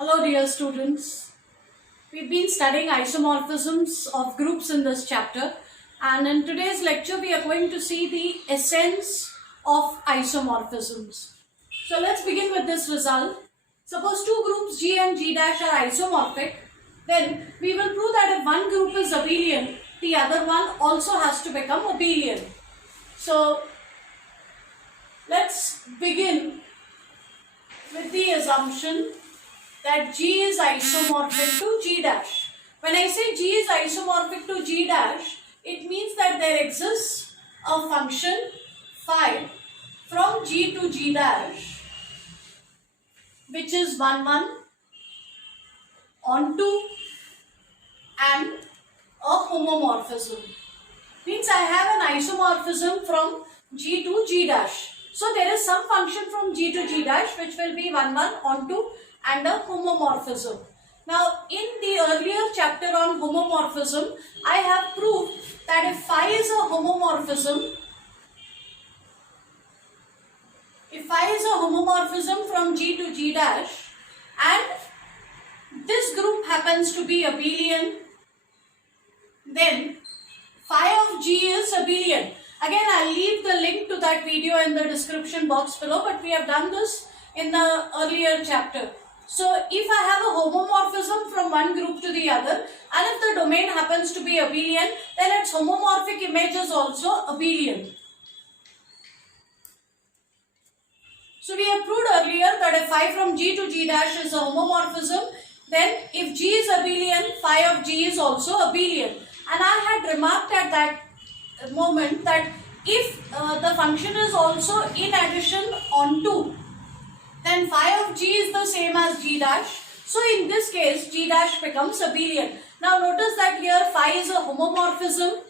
Hello dear students, we've been studying isomorphisms of groups in this chapter, and in today's lecture we are going to see the essence of isomorphisms. So let's begin with this result. Suppose two groups G and G dash are isomorphic, then we will prove that if one group is abelian, the other one also has to become abelian. So let's begin with the assumption that G is isomorphic to G dash. When I say G is isomorphic to G dash, it means that there exists a function phi from G to G dash which is 1, 1 on 2 and a homomorphism. Means I have an isomorphism from G to G dash. So there is some function from G to G dash which will be 1, 1 on 2 and a homomorphism. Now in the earlier chapter on homomorphism, I have proved that if phi is a homomorphism, from G to G dash and this group happens to be abelian, then phi of G is abelian. Again, I'll leave the link to that video in the description box below, but we have done this in the earlier chapter. So if I have a homomorphism from one group to the other, and if the domain happens to be abelian, then its homomorphic image is also abelian. So we have proved earlier that if phi from G to G dash is a homomorphism, then if G is abelian, phi of G is also abelian. And I had remarked at that moment that if the function is also in addition on 2, then phi of G is the same as G dash. So in this case, G dash becomes abelian. Now notice that here phi is a homomorphism.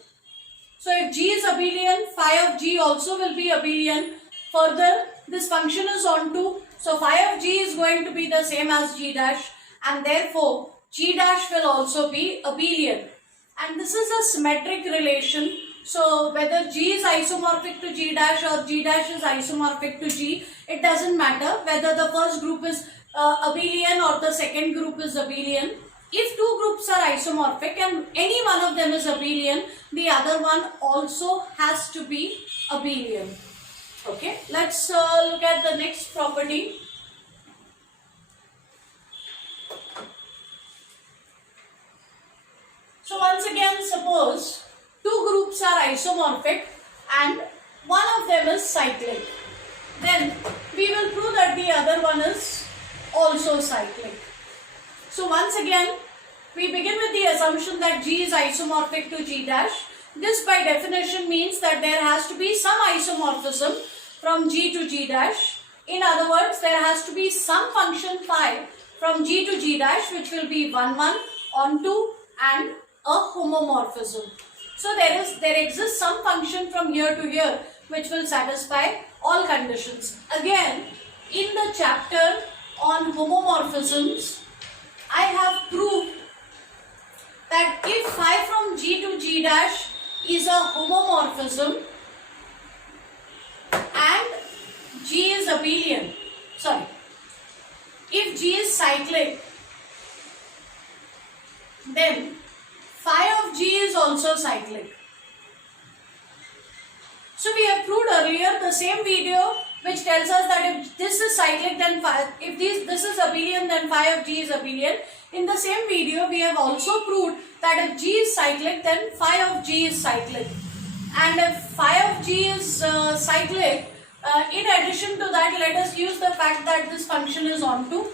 So if G is abelian, phi of G also will be abelian. Further, this function is on 2. So phi of G is going to be the same as G dash, and therefore G dash will also be abelian. And this is a symmetric relation. So whether G is isomorphic to G dash or G dash is isomorphic to G, it doesn't matter whether the first group is abelian or the second group is abelian. If two groups are isomorphic and any one of them is abelian, the other one also has to be abelian. Okay, let's look at the next property. So once again, suppose two groups are isomorphic and one of them is cyclic. Then we will prove that the other one is also cyclic. So once again, we begin with the assumption that G is isomorphic to G dash. This by definition means that there has to be some isomorphism from G to G dash. In other words, there has to be some function phi from G to G dash which will be 1, 1 on 2 and a homomorphism. So there exists some function from here to here which will satisfy all conditions. Again, in the chapter on homomorphisms, I have proved that if phi from G to G dash is a homomorphism and G is abelian, if G is cyclic, then phi of G is also cyclic. So we have proved earlier the same video which tells us that if this is cyclic, then if this is abelian, then phi of G is abelian. In the same video, we have also proved that if G is cyclic, then phi of G is cyclic. And if phi of G is cyclic, in addition to that, let us use the fact that this function is onto.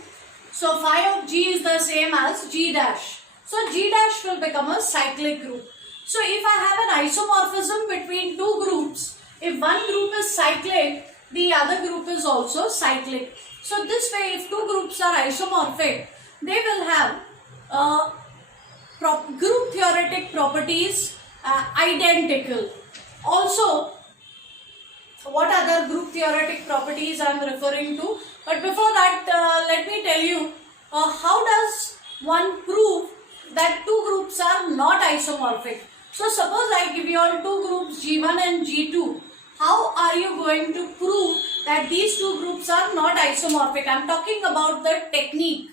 So phi of G is the same as G dash. So G dash will become a cyclic group. So if I have an isomorphism between two groups, if one group is cyclic, the other group is also cyclic. So this way, if two groups are isomorphic, they will have group theoretic properties identical. Also, what other group theoretic properties I am referring to? But before that, let me tell you how does one prove that two groups are not isomorphic. So suppose I give you all two groups G1 and G2. How are you going to prove that these two groups are not isomorphic? I am talking about the technique.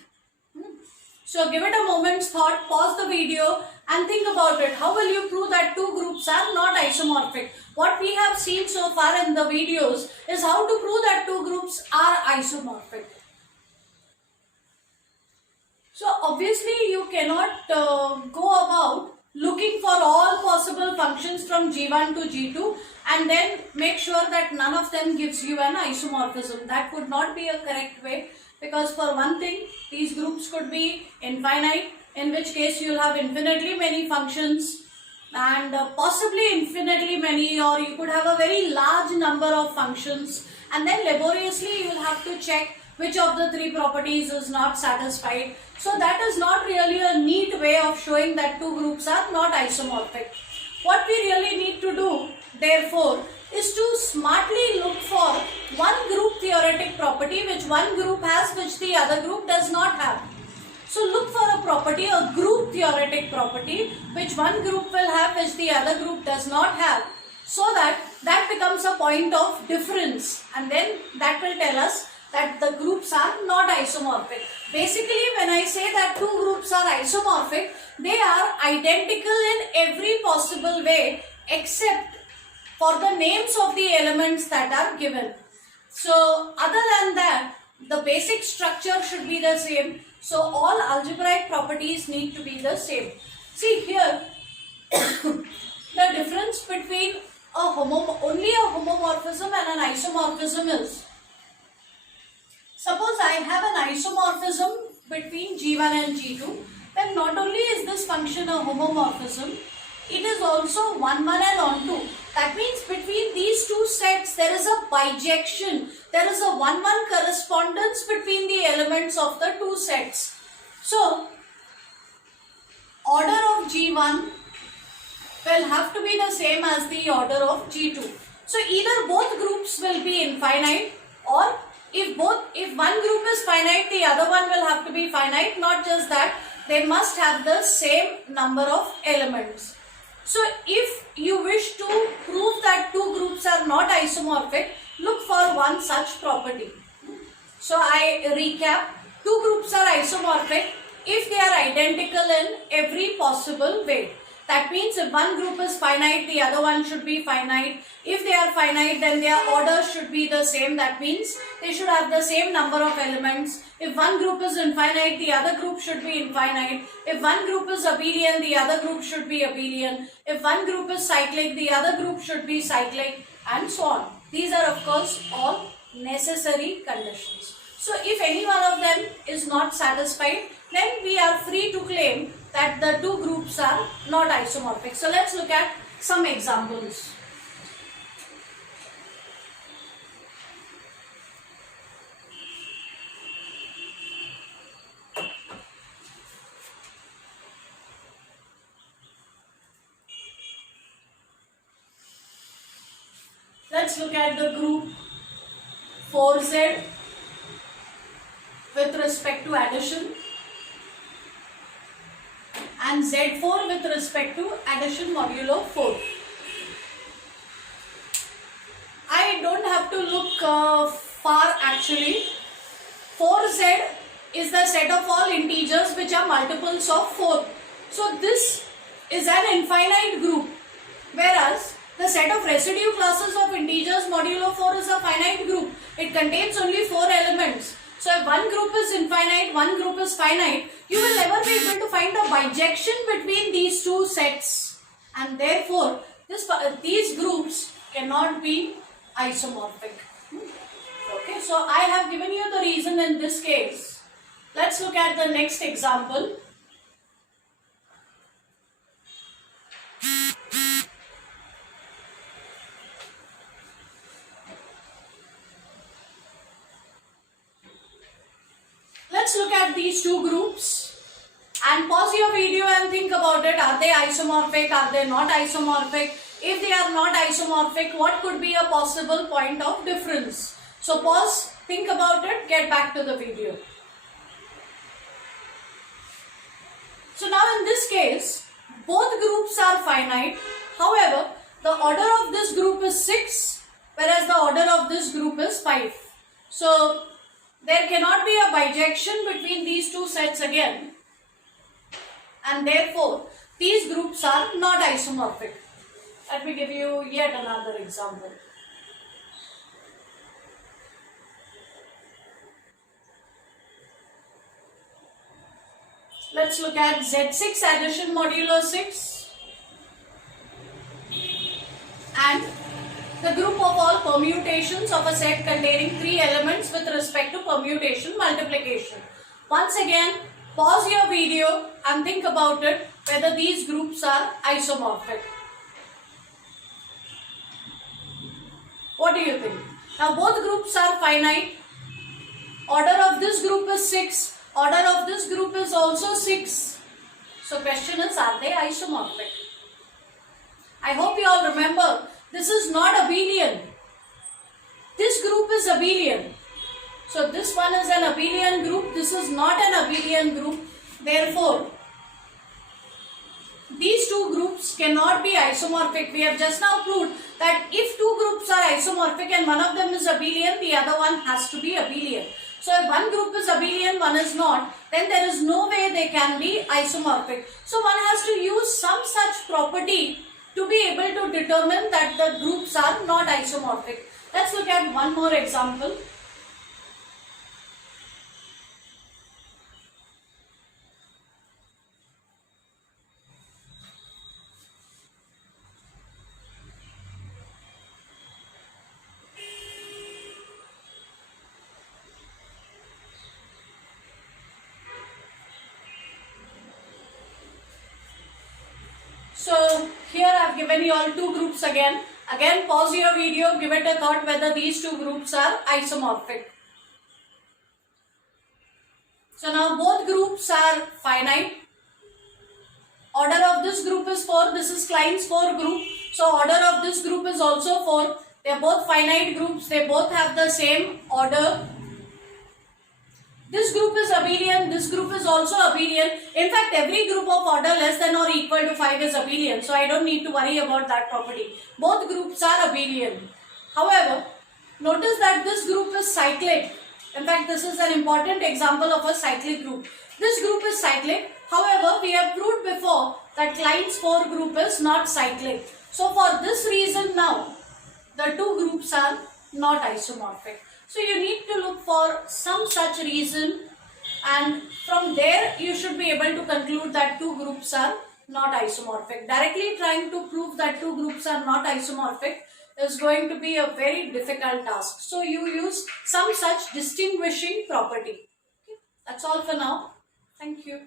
So give it a moment's thought, pause the video and think about it. How will you prove that two groups are not isomorphic? What we have seen so far in the videos is how to prove that two groups are isomorphic. So obviously you cannot go about looking for all possible functions from G1 to G2 and then make sure that none of them gives you an isomorphism. That would not be a correct way, because for one thing, these groups could be infinite, in which case you will have infinitely many functions and possibly infinitely many, or you could have a very large number of functions, and then laboriously you will have to check which of the three properties is not satisfied. So that is not really a neat way of showing that two groups are not isomorphic. What we really need to do, therefore, is to smartly look for one group theoretic property which one group has which the other group does not have. So look for a property, a group theoretic property which one group will have which the other group does not have, so that that becomes a point of difference, and then that will tell us that the groups are not isomorphic. Basically, when I say that two groups are isomorphic, they are identical in every possible way except for the names of the elements that are given. So other than that, the basic structure should be the same. So all algebraic properties need to be the same. See here, the difference between only a homomorphism and an isomorphism is, suppose I have an isomorphism between G1 and G2, then not only is this function a homomorphism, it is also 1, 1 and on 2. That means between these two sets there is a bijection. There is a 1, 1 correspondence between the elements of the two sets. So, order of G1 will have to be the same as the order of G2. So, either both groups will be infinite, or if one group is finite, the other one will have to be finite. Not just that, they must have the same number of elements. So if you wish to prove that two groups are not isomorphic, look for one such property. So I recap, two groups are isomorphic if they are identical in every possible way. That means if one group is finite, the other one should be finite. If they are finite, then their order should be the same. That means they should have the same number of elements. If one group is infinite, the other group should be infinite. If one group is abelian, the other group should be abelian. If one group is cyclic, the other group should be cyclic, and so on. These are of course all necessary conditions. So if any one of them is not satisfied, then we are free to claim that the two groups are not isomorphic. So let's look at some examples. Let's look at the group 4z with respect to addition and z4 with respect to addition modulo 4. I don't have to look far actually. 4z is the set of all integers which are multiples of 4. So this is an infinite group, whereas the set of residue classes of integers modulo 4 is a finite group. It contains only 4 elements. So if one group is infinite, one group is finite, you will never be able to find a bijection between these two sets, and therefore these groups cannot be isomorphic. Okay, so I have given you the reason in this case. Let's look at the next example. Let's look at these two groups and pause your video and think about it. Are they isomorphic? Are they not isomorphic? If they are not isomorphic, what could be a possible point of difference? So pause, think about it, get back to the video. So now in this case, both groups are finite. However, the order of this group is 6, whereas the order of this group is 5. So there cannot be a bijection between these two sets again. and therefore these groups are not isomorphic. Let me give you yet another example. Let's look at Z6 addition modulo 6 and the group of all permutations of a set containing 3 elements with respect to permutation multiplication. Once again, pause your video and think about it whether these groups are isomorphic. What do you think? Now both groups are finite. Order of this group is 6. Order of this group is also 6. So question is, are they isomorphic? I hope you all remember, this is not abelian. This group is abelian. So this one is an abelian group. This is not an abelian group. Therefore, these two groups cannot be isomorphic. We have just now proved that if two groups are isomorphic and one of them is abelian, the other one has to be abelian. So if one group is abelian, one is not, then there is no way they can be isomorphic. So one has to use some such property to be able to determine that the groups are not isomorphic. Let's look at one more example. So here I have given you all two groups again. Again pause your video, give it a thought whether these two groups are isomorphic. So now both groups are finite. Order of this group is 4. This is Klein's 4 group. So order of this group is also 4. They are both finite groups. They both have the same order. This group is abelian, this group is also abelian. In fact, every group of order less than or equal to 5 is abelian. So I don't need to worry about that property. Both groups are abelian. However, notice that this group is cyclic. In fact, this is an important example of a cyclic group. This group is cyclic. However, we have proved before that Klein's 4 group is not cyclic. So for this reason now, the two groups are not isomorphic. So you need to look for some such reason, and from there you should be able to conclude that two groups are not isomorphic. Directly trying to prove that two groups are not isomorphic is going to be a very difficult task. So you use some such distinguishing property. Okay. That's all for now. Thank you.